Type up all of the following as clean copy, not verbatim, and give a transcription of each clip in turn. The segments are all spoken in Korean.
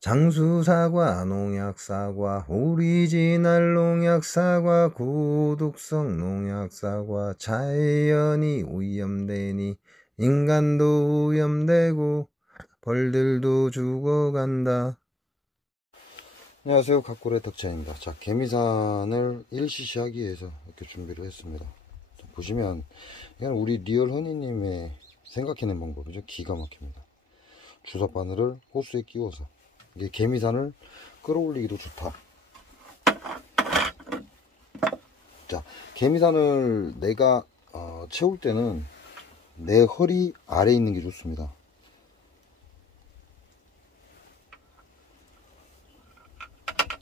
장수사과, 농약사과, 오리지널 농약사과, 고독성 농약사과, 자연이 오염되니 인간도 오염되고 벌들도 죽어간다. 안녕하세요, 각골의 덕차입니다. 자, 개미산을 1cc 하기 위해서 이렇게 준비를 했습니다. 보시면 이건 우리 리얼 허니님의 생각해낸 방법이죠. 기가 막힙니다. 주사 바늘을 호스에 끼워서 이게 개미산을 끌어올리기도 좋다. 자, 개미산을 내가 채울 때는 내 허리 아래에 있는 게 좋습니다.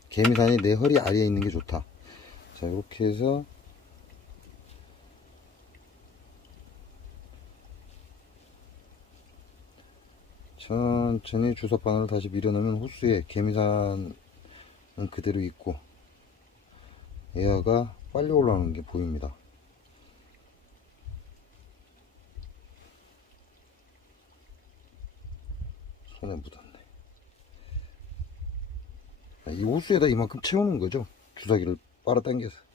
개미산이 내 허리 아래에 있는 게 좋다. 자, 이렇게 해서 천천히 주사바늘을 다시 밀어넣으면 호스에 개미산은 그대로 있고 에어가 빨리 올라오는 게 보입니다. 손에 묻었네. 이 호스에다 이만큼 채우는 거죠. 주사기를 빨아당겨서.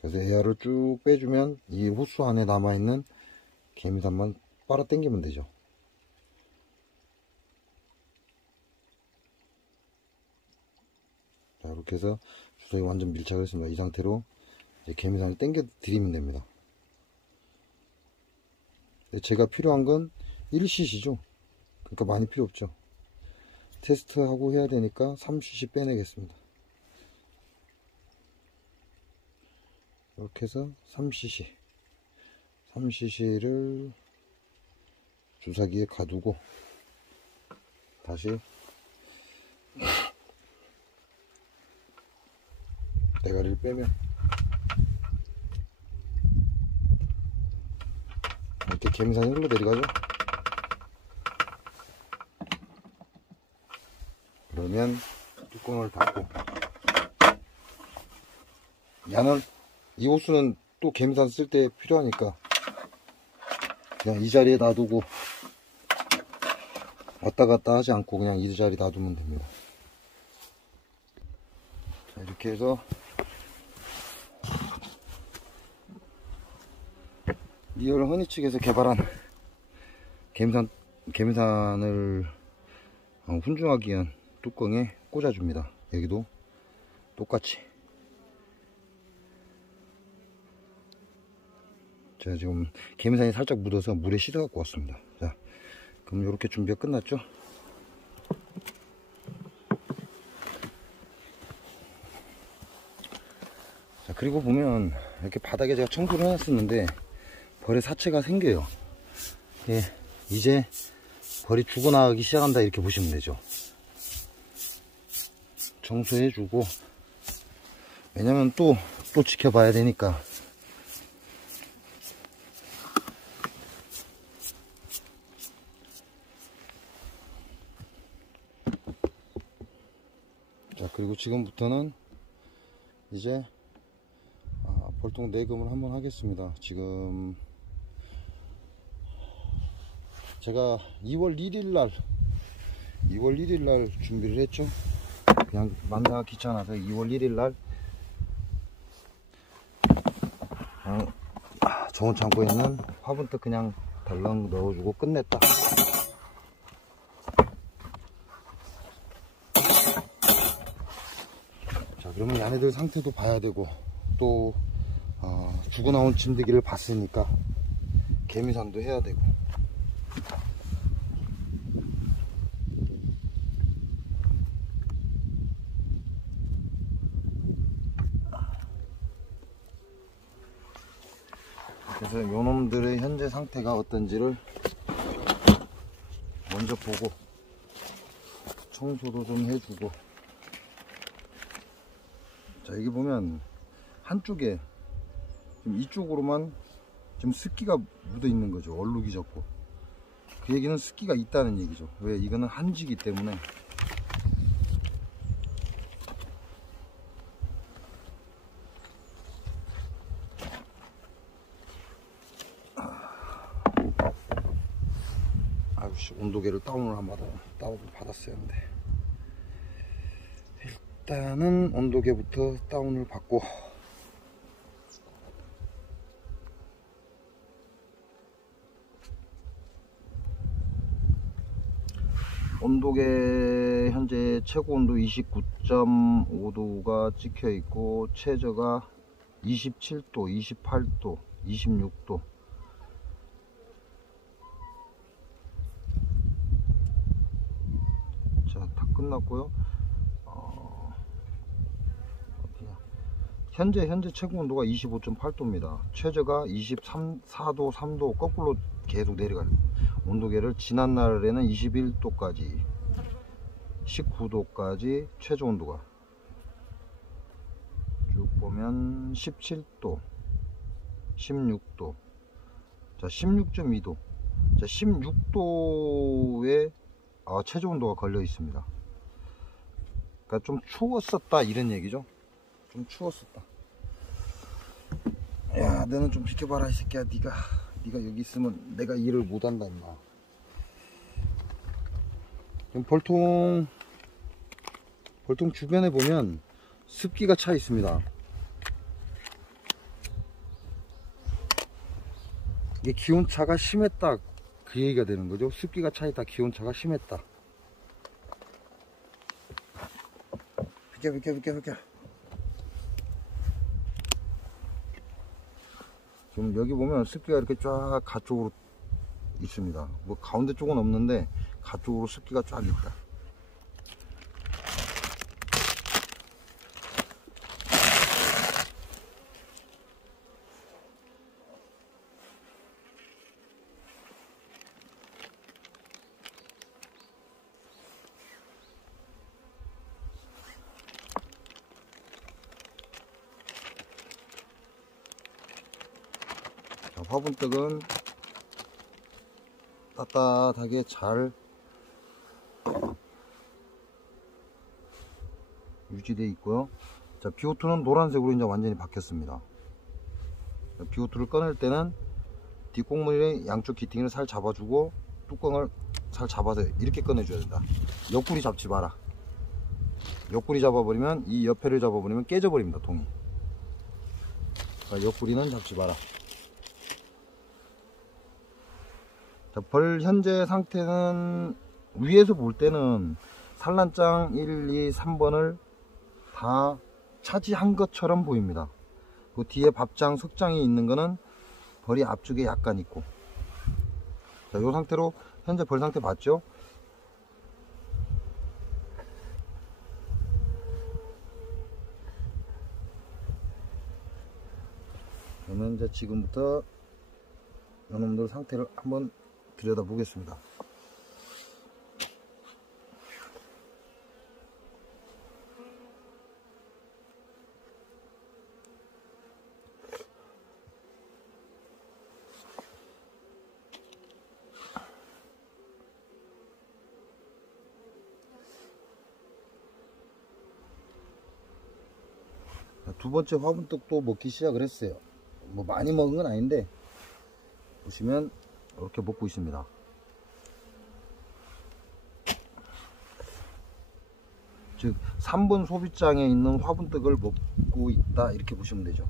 그래서 에어를 쭉 빼주면 이 호스 안에 남아있는 개미산만 빨아당기면 되죠. 자, 이렇게 해서 주사기 완전 밀착을 했습니다. 이 상태로 이제 개미산을 당겨 드리면 됩니다. 제가 필요한 건 1cc죠. 그러니까 많이 필요 없죠. 테스트하고 해야 되니까 3cc 빼내겠습니다. 이렇게 해서 3cc를 주사기에 가두고 다시 대가리를 빼면 이렇게 개미산이 흘러 내려가죠. 그러면 뚜껑을 닫고, 야는 이 호스는 또 개미산 쓸 때 필요하니까 그냥 이 자리에 놔두고 왔다 갔다 하지 않고 그냥 이 자리에 놔두면 됩니다. 자, 이렇게 해서 리얼 허니 측에서 개발한 개미산을 훈중하기 위한 뚜껑에 꽂아줍니다. 여기도 똑같이. 제가 지금 개미산이 살짝 묻어서 물에 씻어 갖고 왔습니다. 자, 그럼 이렇게 준비가 끝났죠. 자, 그리고 보면 이렇게 바닥에 제가 청소를 해놨었는데 벌의 사체가 생겨요. 예, 이제 벌이 죽어나가기 시작한다 이렇게 보시면 되죠. 청소해주고, 왜냐면 또 지켜봐야 되니까. 자, 그리고 지금부터는 이제 벌통 내금을 한번 하겠습니다. 지금 제가 2월 1일날 준비를 했죠. 그냥 만나가 귀찮아서 2월 1일날 정원 창고에 있는 화분떡 그냥 달랑 넣어주고 끝냈다. 자, 그러면 얘네들 상태도 봐야 되고, 또 죽어나온 진드기를 봤으니까 개미산도 해야 되고. 그래서 요놈들의 현재 상태가 어떤지를 먼저 보고 청소도 좀 해주고. 자, 여기 보면 한쪽에 지금 이쪽으로만 지금 습기가 묻어 있는 거죠. 얼룩이 졌고. 그 얘기는 습기가 있다는 얘기죠. 왜? 이거는 한지기 때문에. 온도계를 다운을 받았어야 하는데, 일단은 온도계부터 다운을 받고, 온도계 현재 최고 온도 29.5도가 찍혀 있고, 최저가 27도, 28도, 26도. 자, 다 끝났고요. 현재 최고 온도가 25.8도입니다. 최저가 23.4도, 3도 거꾸로 계속 내려가요. 온도계를 지난날에는 21도까지, 19도까지 최저 온도가 쭉 보면 17도, 16도, 자 16.2도, 자 16도에 최저 온도가 걸려 있습니다. 그러니까 좀 추웠었다 이런 얘기죠. 좀 추웠었다. 야, 너는 좀 비켜봐라 이 새끼야. 네가 여기 있으면 내가 일을 못한다 임마. 벌통 주변에 보면 습기가 차 있습니다. 이게 기온차가 심했다 그 얘기가 되는 거죠. 습기가 차 있다, 기온차가 심했다. 비켜. 지금 여기 보면 습기가 이렇게 쫙 가쪽으로 있습니다. 뭐 가운데 쪽은 없는데 가쪽으로 습기가 쫙 있다. 자, 화분떡은 따뜻하게 잘 유지되어 있고요. 자, BO2는 노란색으로 이제 완전히 바뀌었습니다. BO2를 꺼낼 때는 뒷꽁무니의 양쪽 기팅을 살 잡아주고 뚜껑을 살 잡아서 이렇게 꺼내줘야 된다. 옆구리 잡지 마라. 옆구리 잡아버리면, 이 옆에를 잡아버리면 깨져버립니다, 통이. 그러니까 옆구리는 잡지 마라. 자, 벌 현재 상태는 위에서 볼 때는 산란장 1, 2, 3번을 다 차지한 것처럼 보입니다. 그 뒤에 밥장, 석장이 있는 거는 벌이 앞쪽에 약간 있고. 자, 이 상태로 현재 벌 상태 봤죠? 그러면 이제 지금부터 이놈들 상태를 한번 들여다 보겠습니다. 두 번째 화분떡도 먹기 시작을 했어요. 뭐 많이 먹은 건 아닌데 보시면 이렇게 먹고 있습니다. 즉 3번 소비장에 있는 화분떡을 먹고 있다 이렇게 보시면 되죠.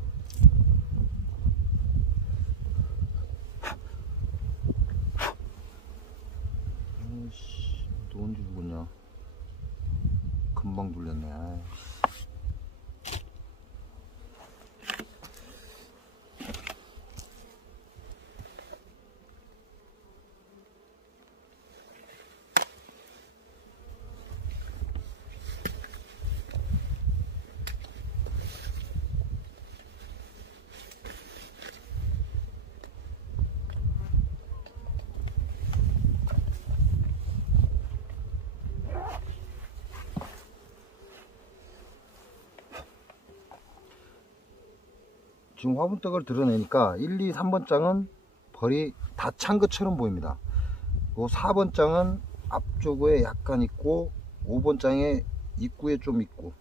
또 언제 죽었냐. 금방 돌렸네. 아이씨. 지금 화분떡을 드러내니까 1, 2, 3번 장은 벌이 다 찬 것처럼 보입니다. 4번 장은 앞쪽에 약간 있고 5번 장에 입구에 좀 있고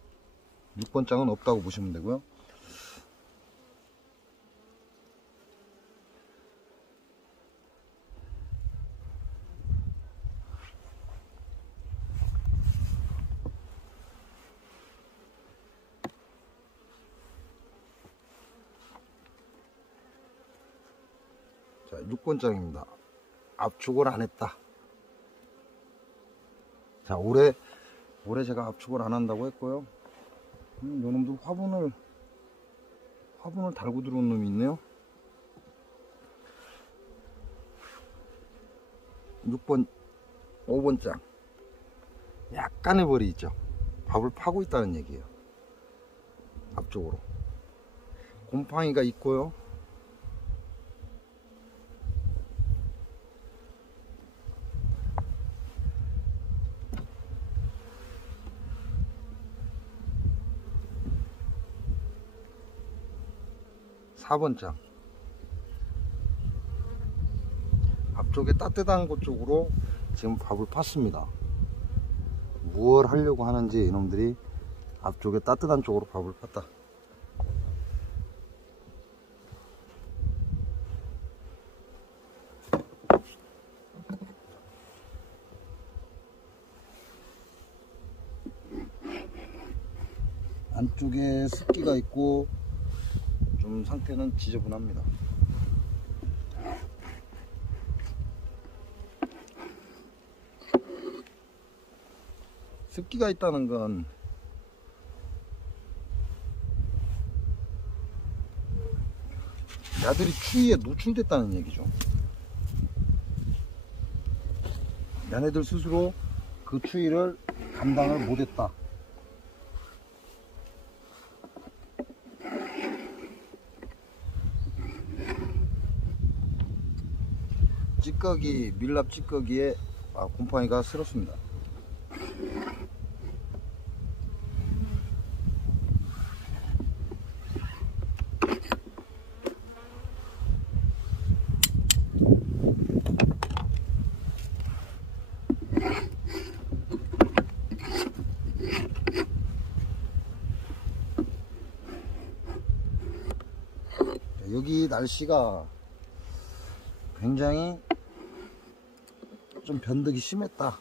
6번 장은 없다고 보시면 되고요. 자, 6번장입니다. 압축을 안 했다. 자, 올해 제가 압축을 안 한다고 했고요. 요놈도 화분을 달고 들어온 놈이 있네요. 6번, 5번장. 약간의 벌이 있죠. 밥을 파고 있다는 얘기예요. 앞쪽으로. 곰팡이가 있고요. (4번장) 앞쪽에 따뜻한 곳 쪽으로 지금 밥을 팠습니다. 무얼 하려고 하는지 이놈들이 앞쪽에 따뜻한 쪽으로 밥을 팠다. 안쪽에 습기가 있고 좀 상태는 지저분합니다. 습기가 있다는 건 야들이 추위에 노출됐다는 얘기죠. 야네들 스스로 그 추위를 감당을 못했다. 찌꺼기, 밀랍 찌꺼기에 곰팡이가 쓸었습니다. 여기 날씨가 굉장히 좀 변덕이 심했다.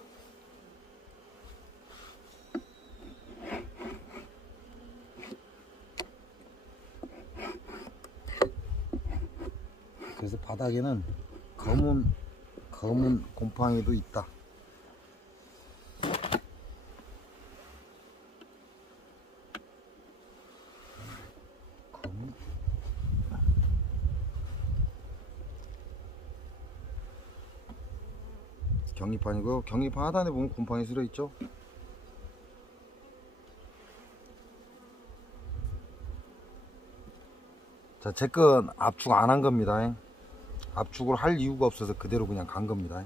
그래서 바닥에는 검은 곰팡이도 있다. 경리판이고요. 경리판 하단에 보면 곰팡이 쓸어 있죠. 자, 제 건 압축 안 한 겁니다. 압축을 할 이유가 없어서 그대로 그냥 간 겁니다.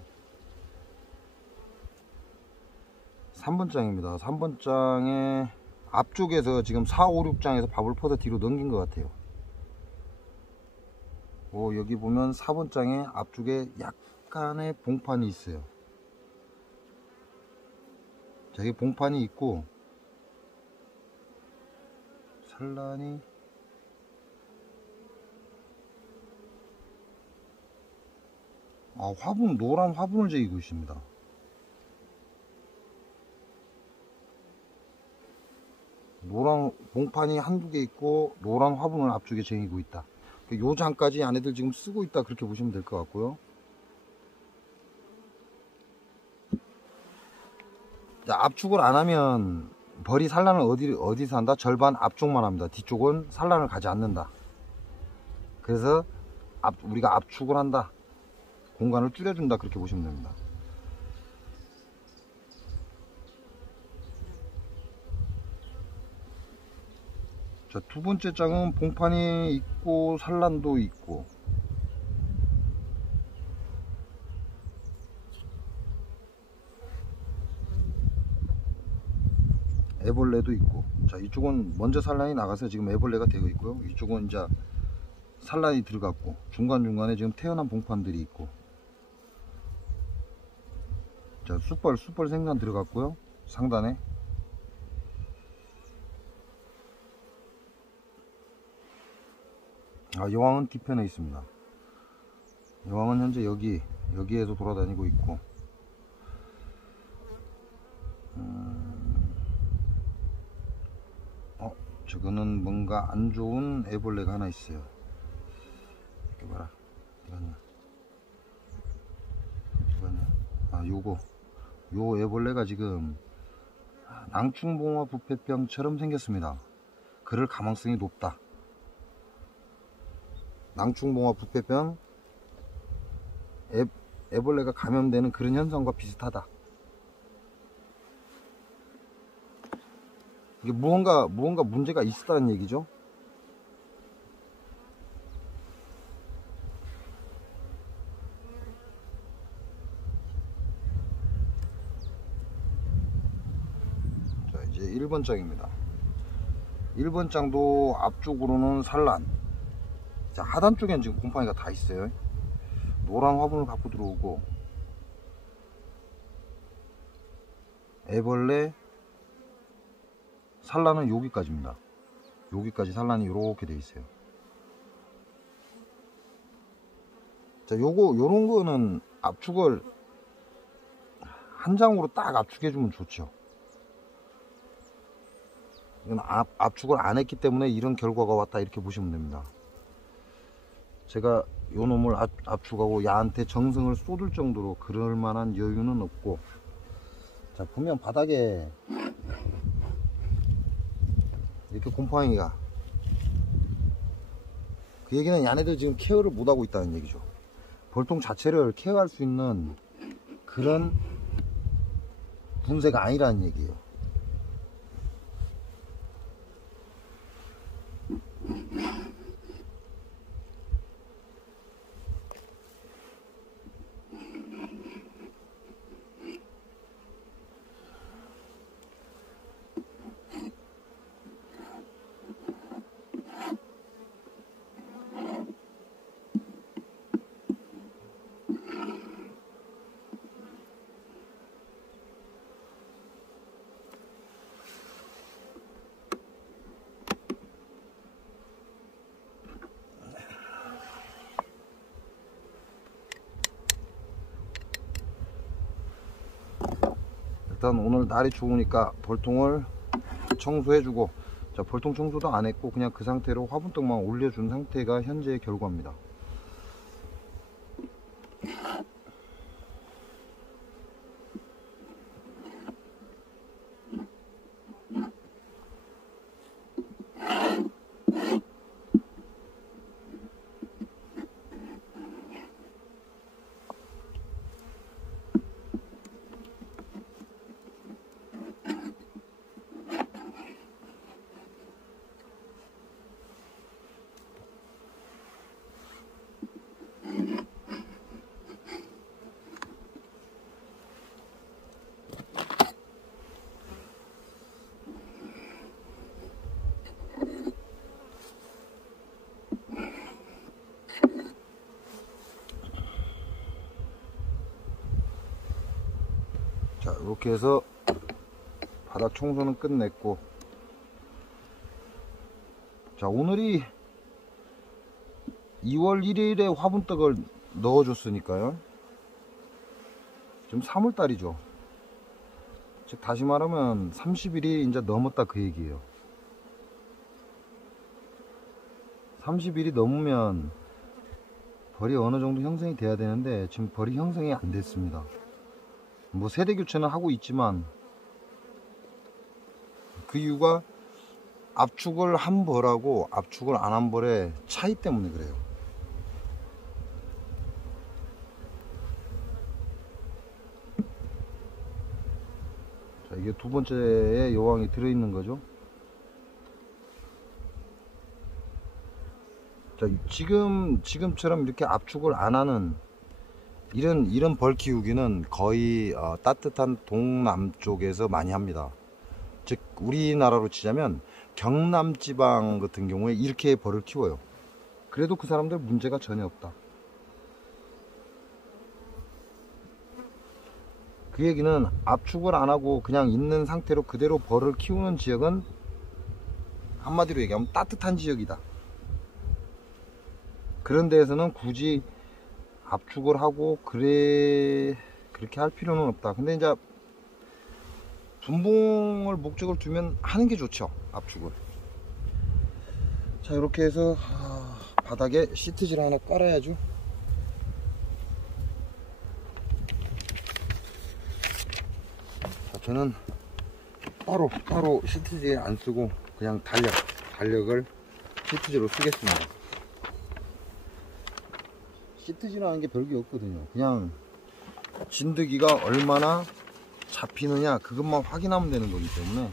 3번장입니다. 3번장에 앞쪽에서 지금 4, 5, 6장에서 밥을 퍼서 뒤로 넘긴 것 같아요. 여기 보면 4번장에 앞쪽에 약간의 봉판이 있어요. 자, 여기 봉판이 있고 산란이 노란 화분을 제기고 있습니다. 노란 봉판이 한두 개 있고 노란 화분을 앞쪽에 쟁이고 있다. 요 장까지 안에들 지금 쓰고 있다, 그렇게 보시면 될 것 같고요. 자, 압축을 안 하면 벌이 산란을 어디서 한다? 절반 앞쪽만 합니다. 뒤쪽은 산란을 가지 않는다. 그래서 우리가 압축을 한다, 공간을 줄여준다, 그렇게 보시면 됩니다. 자, 두 번째 장은 봉판이 있고 산란도 있고 애벌레도 있고. 자, 이쪽은 먼저 산란이 나가서 지금 애벌레가 되고 있고요. 이쪽은 이제 산란이 들어갔고 중간중간에 지금 태어난 봉판들이 있고. 자, 숯벌 생산 들어갔고요. 상단에 여왕은 뒤편에 있습니다. 여왕은 현재 여기에도 돌아다니고 있고, 저거는 뭔가 안 좋은 애벌레가 하나 있어요. 이렇게 봐라. 이거는 요 애벌레가 지금 낭충봉화 부패병처럼 생겼습니다. 그럴 가망성이 높다. 낭충봉화 부패병, 애벌레가 감염되는 그런 현상과 비슷하다. 이게 무언가 문제가 있었다는 얘기죠. 자, 이제 1번 장입니다. 1번 장도 앞쪽으로는 산란. 자, 하단 쪽에는 지금 곰팡이가 다 있어요. 노란 화분을 갖고 들어오고, 애벌레 산란은 여기까지입니다. 여기까지 산란이 이렇게 돼 있어요. 자, 요런 거는 압축을 한 장으로 딱 압축해 주면 좋죠. 이건 압축을 안 했기 때문에 이런 결과가 왔다, 이렇게 보시면 됩니다. 제가 요 놈을 압축하고 야한테 정성을 쏟을 정도로 그럴 만한 여유는 없고, 자, 보면 바닥에 이렇게 곰팡이가, 그 얘기는 얘네들 지금 케어를 못하고 있다는 얘기죠. 벌통 자체를 케어할 수 있는 그런 분쇄가 아니라는 얘기예요. 일단 오늘 날이 좋으니까 벌통을 청소해주고, 자, 벌통 청소도 안 했고 그냥 그 상태로 화분떡만 올려준 상태가 현재의 결과입니다. 자, 이렇게 해서 바닥 청소는 끝냈고, 자, 오늘이 2월 1일에 화분떡을 넣어줬으니까요. 지금 3월달이죠. 즉 다시 말하면 30일이 이제 넘었다, 그 얘기예요. 30일이 넘으면 벌이 어느 정도 형성이 돼야 되는데 지금 벌이 형성이 안 됐습니다. 뭐 세대 교체는 하고 있지만 그 이유가 압축을 한 벌하고 압축을 안 한 벌의 차이 때문에 그래요. 자, 이게 두 번째의 여왕이 들어있는 거죠. 자, 지금처럼 이렇게 압축을 안 하는 이런 벌 키우기는 거의 따뜻한 동남쪽에서 많이 합니다. 즉 우리나라로 치자면 경남 지방 같은 경우에 이렇게 벌을 키워요. 그래도 그 사람들 문제가 전혀 없다. 그 얘기는 압축을 안 하고 그냥 있는 상태로 그대로 벌을 키우는 지역은 한마디로 얘기하면 따뜻한 지역이다. 그런 데에서는 굳이 압축을 하고 그렇게 할 필요는 없다. 근데 이제 분봉을 목적을 두면 하는 게 좋죠, 압축을. 자, 이렇게 해서 바닥에 시트지를 하나 깔아야죠. 저는 따로 시트지에 안 쓰고 그냥 달력을 시트지로 쓰겠습니다. 시트지라는 게 별게 없거든요. 그냥 진드기가 얼마나 잡히느냐 그것만 확인하면 되는 거기 때문에.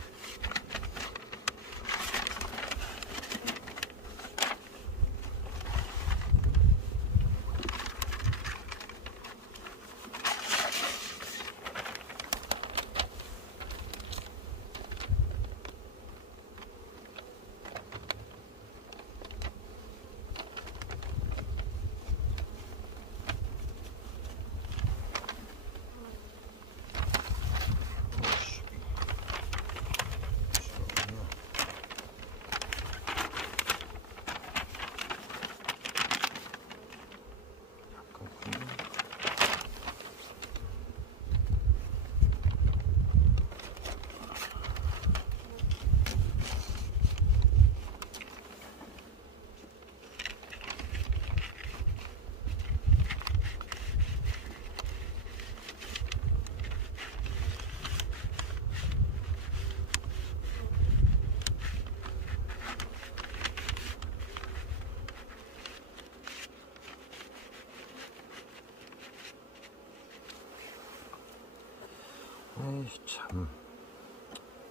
에이 참.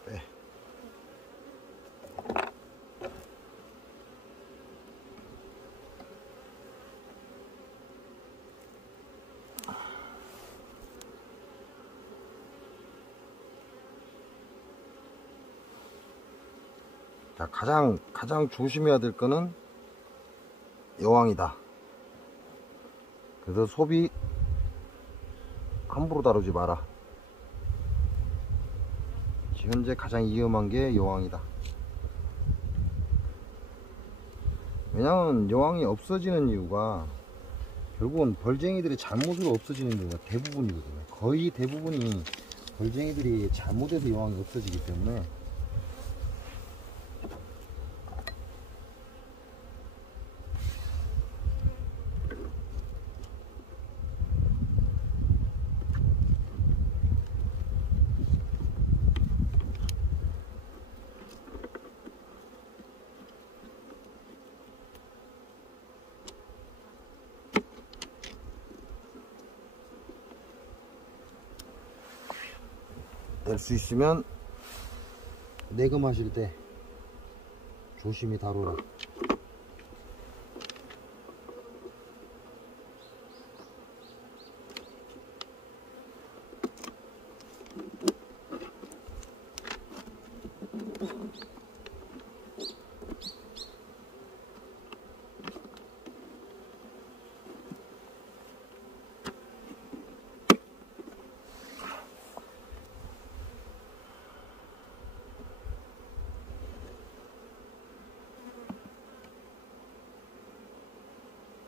네. 자, 가장 조심해야 될 거는 여왕이다. 그래서 소비 함부로 다루지 마라. 현재 가장 위험한 게 여왕이다. 왜냐면 여왕이 없어지는 이유가 결국은 벌쟁이들이 잘못으로 없어지는 경우가 대부분이거든요. 거의 대부분이 벌쟁이들이 잘못해서 여왕이 없어지기 때문에. 낼 수 있으면 내금하실 때 조심히 다루라.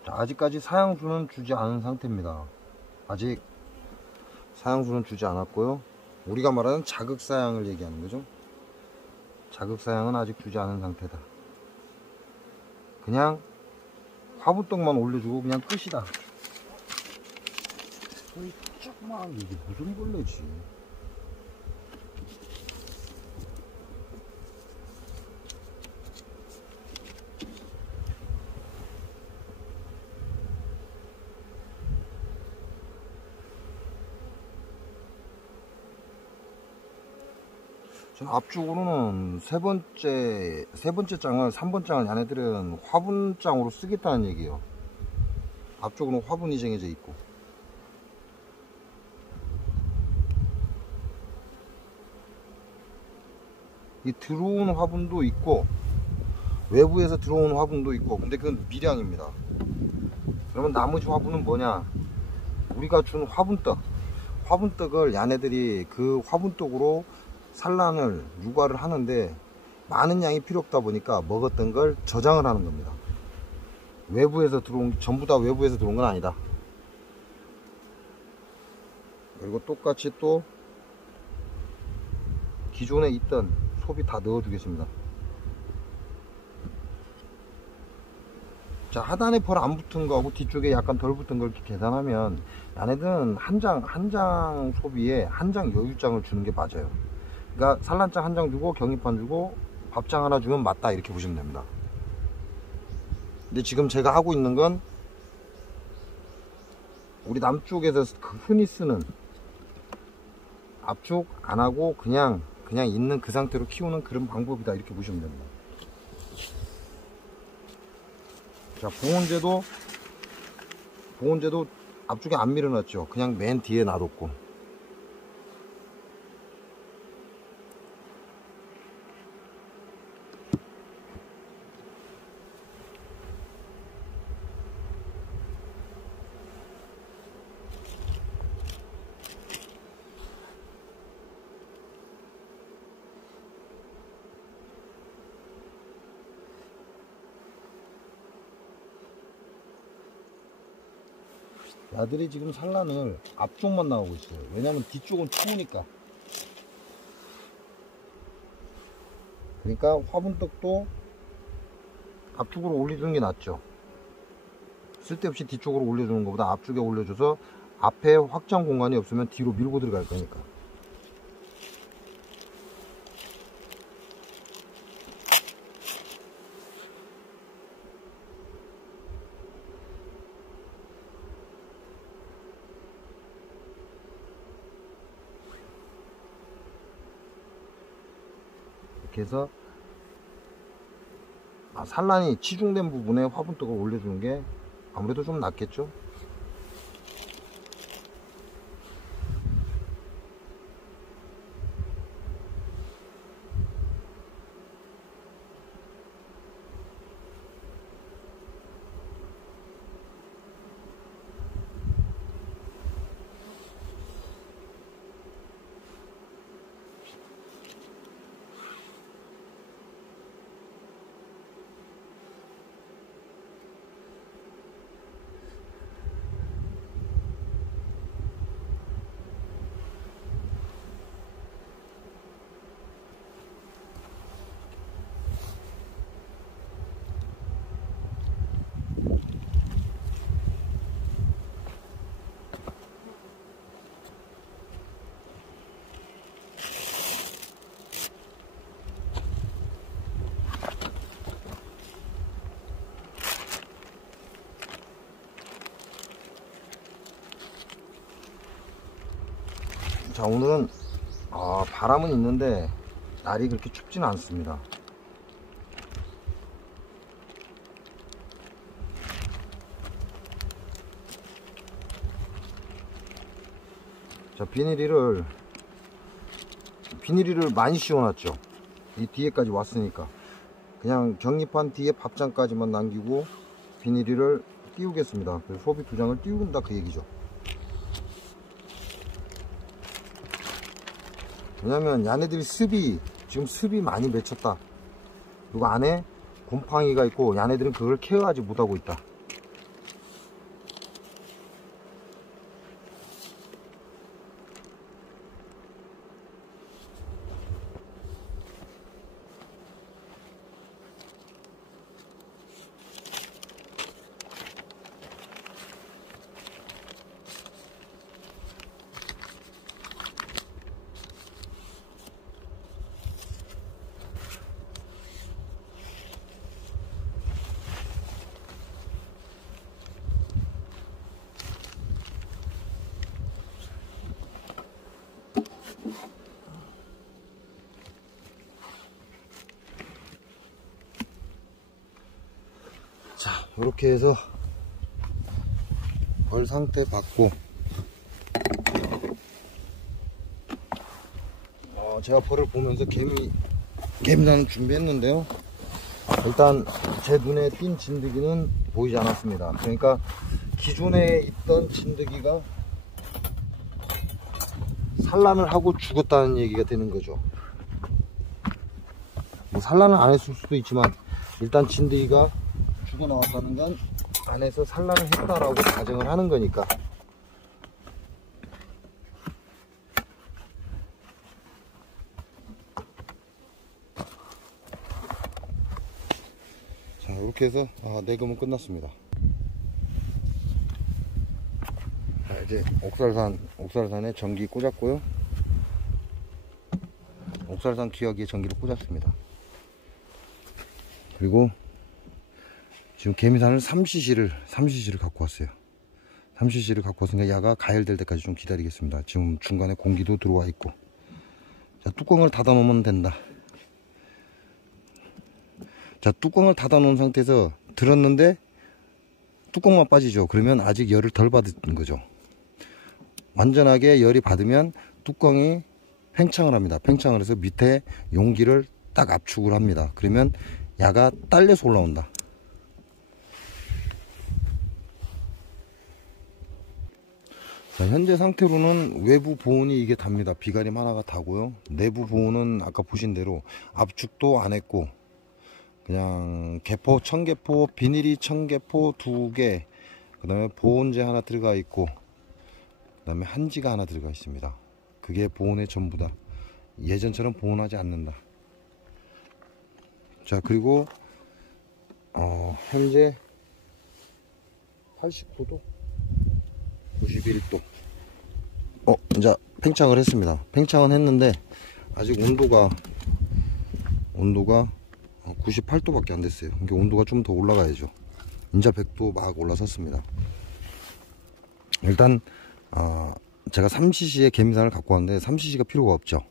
아직까지 사양수는 주지 않은 상태입니다. 아직 사양수는 주지 않았고요. 우리가 말하는 자극사양을 얘기하는 거죠. 자극사양은 아직 주지 않은 상태다. 그냥 화분떡만 올려주고 그냥 끝이다. 이 조그마한 이게 무슨 벌레지? 앞쪽으로는 세 번째 장을 3번 장을 얘네들은 화분장으로 쓰겠다는 얘기예요. 앞쪽으로는 화분이 정해져 있고, 이 들어오는 화분도 있고 외부에서 들어오는 화분도 있고, 근데 그건 미량입니다. 그러면 나머지 화분은 뭐냐? 우리가 준 화분떡을 얘네들이 그 화분떡으로 산란을 육아를 하는데 많은 양이 필요 없다 보니까 먹었던 걸 저장을 하는 겁니다. 전부 다 외부에서 들어온 건 아니다. 그리고 똑같이 또 기존에 있던 소비 다 넣어 주겠습니다. 자, 하단에 펄 안 붙은 거하고 뒤쪽에 약간 덜 붙은 걸 이렇게 계산하면 얘네들은 한 장 소비에 한 장 여유장을 주는 게 맞아요. 그러니까 산란장 한 장 주고 경입판 주고 밥장 하나 주면 맞다, 이렇게 보시면 됩니다. 근데 지금 제가 하고 있는 건 우리 남쪽에서 흔히 쓰는 압축 안 하고 그냥 있는 그 상태로 키우는 그런 방법이다, 이렇게 보시면 됩니다. 자, 보온재도 앞쪽에 안 밀어놨죠. 그냥 맨 뒤에 놔뒀고. 야들이 지금 산란을 앞쪽만 나오고 있어요. 왜냐면 뒤쪽은 추우니까. 그러니까 화분떡도 앞쪽으로 올려주는 게 낫죠. 쓸데없이 뒤쪽으로 올려주는 것보다 앞쪽에 올려줘서 앞에 확장 공간이 없으면 뒤로 밀고 들어갈 거니까. 이렇게 해서 산란이 치중된 부분에 화분떡을 올려주는 게 아무래도 좀 낫겠죠. 자, 오늘은 바람은 있는데 날이 그렇게 춥지는 않습니다. 자, 비닐을 많이 씌워놨죠. 이 뒤에까지 왔으니까 그냥 경립한 뒤에 밥장까지만 남기고 비닐을 띄우겠습니다. 그래서 소비 2장을 띄운다, 그 얘기죠. 왜냐면 얘네들이 지금 습이 많이 맺혔다. 그리고 안에 곰팡이가 있고 얘네들은 그걸 케어하지 못하고 있다. 자, 이렇게 해서 벌 상태 봤고, 제가 벌을 보면서 개미단을 준비했는데요. 일단 제 눈에 띈 진드기는 보이지 않았습니다. 그러니까 기존에 있던 진드기가 산란을 하고 죽었다는 얘기가 되는 거죠. 뭐 산란을 안 했을 수도 있지만 일단 진드기가 죽어 나왔다는 건 안에서 산란을 했다라고 가정을 하는 거니까. 자, 이렇게 해서 내금은 끝났습니다. 자, 이제 옥살산에 전기 꽂았고요. 옥살산 기어기에 전기를 꽂았습니다. 그리고 지금 개미산을 3cc를 갖고 왔어요. 3cc를 갖고 왔으니까 야가 가열될 때까지 좀 기다리겠습니다. 지금 중간에 공기도 들어와 있고. 자, 뚜껑을 닫아 놓으면 된다. 자, 뚜껑을 닫아 놓은 상태에서 들었는데 뚜껑만 빠지죠. 그러면 아직 열을 덜 받은 거죠. 완전하게 열이 받으면 뚜껑이 팽창을 합니다. 팽창을 해서 밑에 용기를 딱 압축을 합니다. 그러면 야가 딸려서 올라온다. 자, 현재 상태로는 외부 보온이 이게 답니다. 비가림 하나가 다고요. 내부 보온은 아까 보신 대로 압축도 안 했고 그냥 개포, 청개포, 비닐이 청개포 2개, 그 다음에 보온재 하나 들어가 있고 그 다음에 한지가 하나 들어가 있습니다. 그게 보온의 전부다. 예전처럼 보온하지 않는다. 자, 그리고 현재 89도 91도 이제 팽창을 했습니다. 팽창은 했는데 아직 온도가 98도 밖에 안 됐어요. 이게 온도가 좀 더 올라가야죠. 이제 100도 막 올라섰습니다. 일단 제가 3cc의 개미산을 갖고 왔는데 3cc가 필요가 없죠.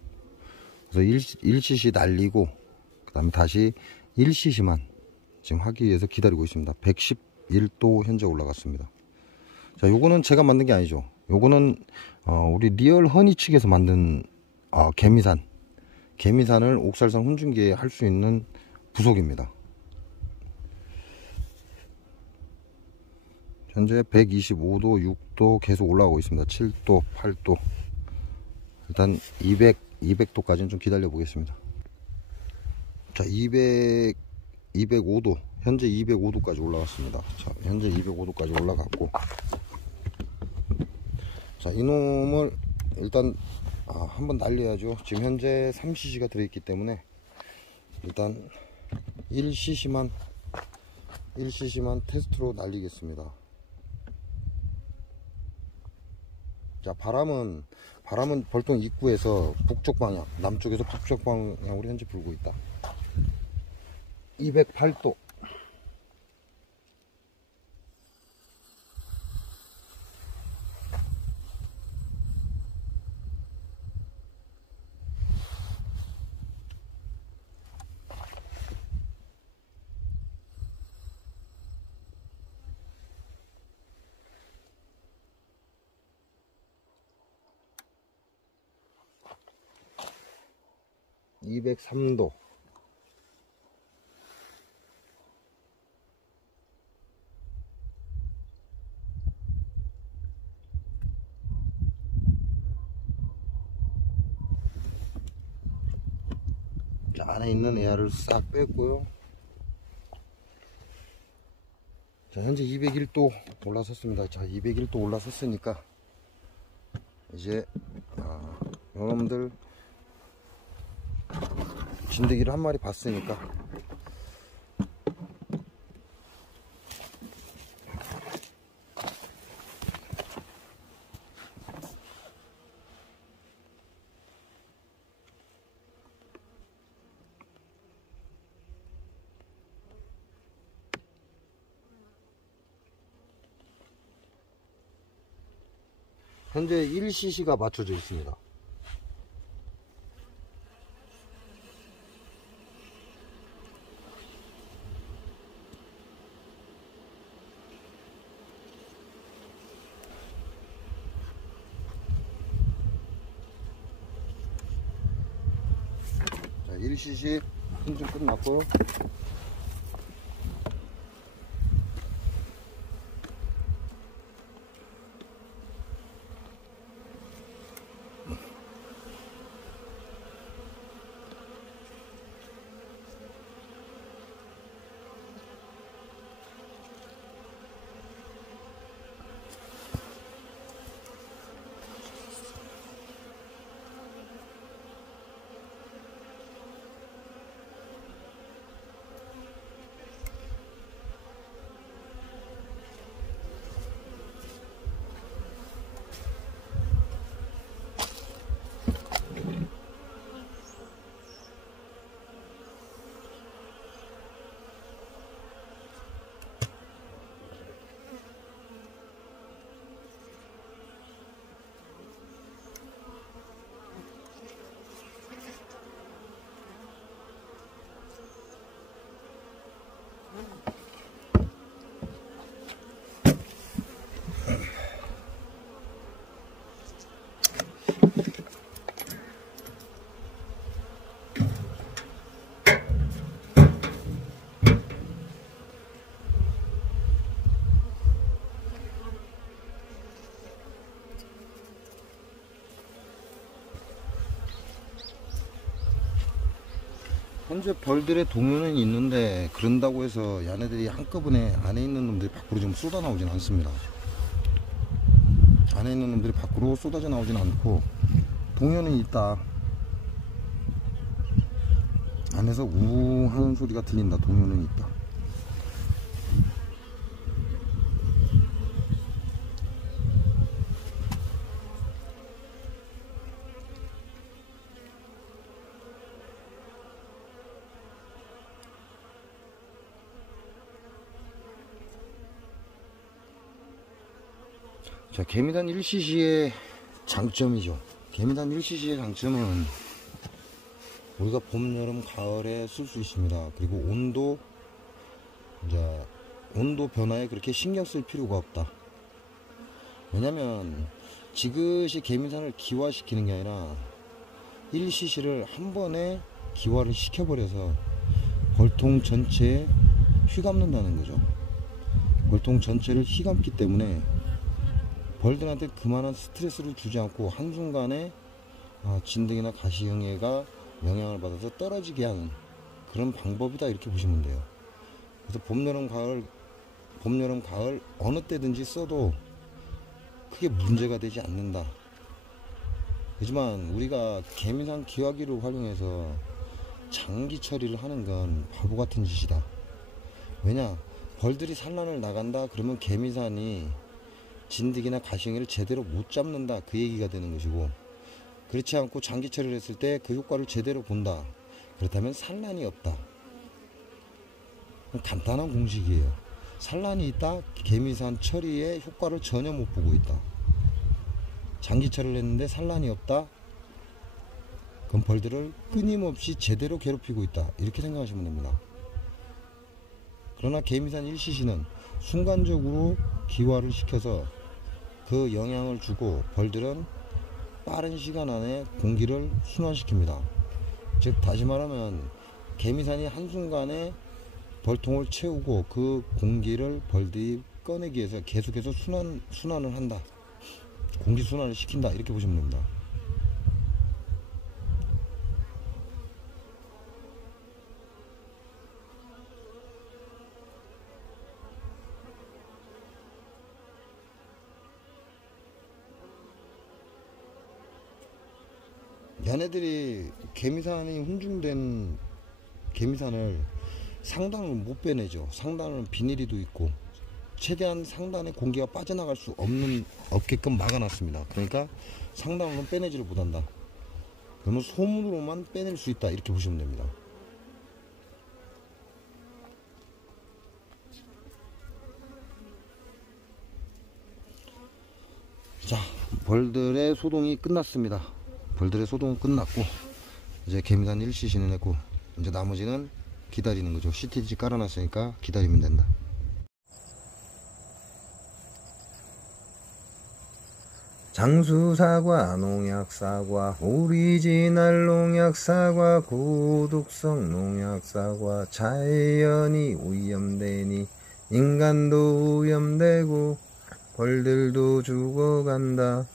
그래서 1cc 날리고 그 다음에 다시 1cc만 지금 하기 위해서 기다리고 있습니다. 111도 현재 올라갔습니다. 자, 요거는 제가 만든 게 아니죠. 요거는 우리 리얼 허니 측에서 만든 개미산을 옥살산 혼준기에 할 수 있는 부속입니다. 현재 125도, 6도 계속 올라가고 있습니다. 7도, 8도. 일단 200도까지는 좀 기다려 보겠습니다. 자, 205도. 현재 205도까지 올라갔습니다. 자, 현재 205도까지 올라갔고. 자, 이놈을 일단 한번 날려야죠. 지금 현재 3cc가 들어있기 때문에 일단 1cc만 테스트로 날리겠습니다. 자, 바람은 벌통 입구에서 북쪽 방향, 남쪽에서 북쪽 방향으로 현재 불고 있다. 208도. (203도) 자, 안에 있는 에어를 싹 뺐고요. 자, 현재 201도 올라섰습니다. 자, 201도 올라섰으니까 이제 여러분들 진드기를 한 마리 봤으니까 현재 1cc가 맞춰져 있습니다. 자, 1cc 혼좀 끝났고요. 현재 벌들의 동요는 있는데 그런다고 해서 얘네들이 한꺼번에 안에 있는 놈들이 밖으로 좀 쏟아 나오진 않습니다. 안에 있는 놈들이 밖으로 쏟아져 나오진 않고 동요는 있다. 안에서 우 하는 소리가 들린다. 동요는 있다. 자, 개미단 1cc의 장점이죠. 개미단 1cc의 장점은 우리가 봄, 여름, 가을에 쓸 수 있습니다. 그리고 온도 변화에 그렇게 신경 쓸 필요가 없다. 왜냐면 지그시 개미산을 기화시키는 게 아니라 1cc를 한 번에 기화를 시켜버려서 벌통 전체에 휘감는다는 거죠. 벌통 전체를 휘감기 때문에 벌들한테 그만한 스트레스를 주지 않고 한순간에 진드기나 가시형해가 영향을 받아서 떨어지게 하는 그런 방법이다, 이렇게 보시면 돼요. 그래서 봄, 여름, 가을 어느 때든지 써도 크게 문제가 되지 않는다. 하지만 우리가 개미산 기화기를 활용해서 장기 처리를 하는 건 바보 같은 짓이다. 왜냐, 벌들이 산란을 나간다 그러면 개미산이 진드기나 가시형해를 제대로 못 잡는다, 그 얘기가 되는 것이고, 그렇지 않고 장기 처리를 했을 때 그 효과를 제대로 본다. 그렇다면 산란이 없다. 간단한 공식이에요. 산란이 있다, 개미산 처리의 효과를 전혀 못 보고 있다. 장기 처리를 했는데 산란이 없다, 그럼 벌들을 끊임없이 제대로 괴롭히고 있다, 이렇게 생각하시면 됩니다. 그러나 개미산 1cc는 순간적으로 기화를 시켜서 그 영향을 주고 벌들은 빠른 시간 안에 공기를 순환시킵니다. 즉 다시 말하면 개미산이 한순간에 벌통을 채우고 그 공기를 벌들이 꺼내기 위해서 계속해서 순환을 한다. 공기순환을 시킨다, 이렇게 보시면 됩니다. 얘네들이 개미산이 훈중된 개미산을 상단으로 못 빼내죠. 상단은 비닐이도 있고 최대한 상단에 공기가 빠져나갈 수 없게끔 막아놨습니다. 그러니까 상단으로는 빼내지를 못한다. 그러면 소문으로만 빼낼 수 있다, 이렇게 보시면 됩니다. 자, 벌들의 소동이 끝났습니다. 벌들의 소동은 끝났고 이제 개미단 1cc는 했고 이제 나머지는 기다리는 거죠. CTG 깔아놨으니까 기다리면 된다. 장수사과, 농약사과, 오리지널 농약사과, 고독성 농약사과, 자연이 오염되니 인간도 오염되고 벌들도 죽어간다.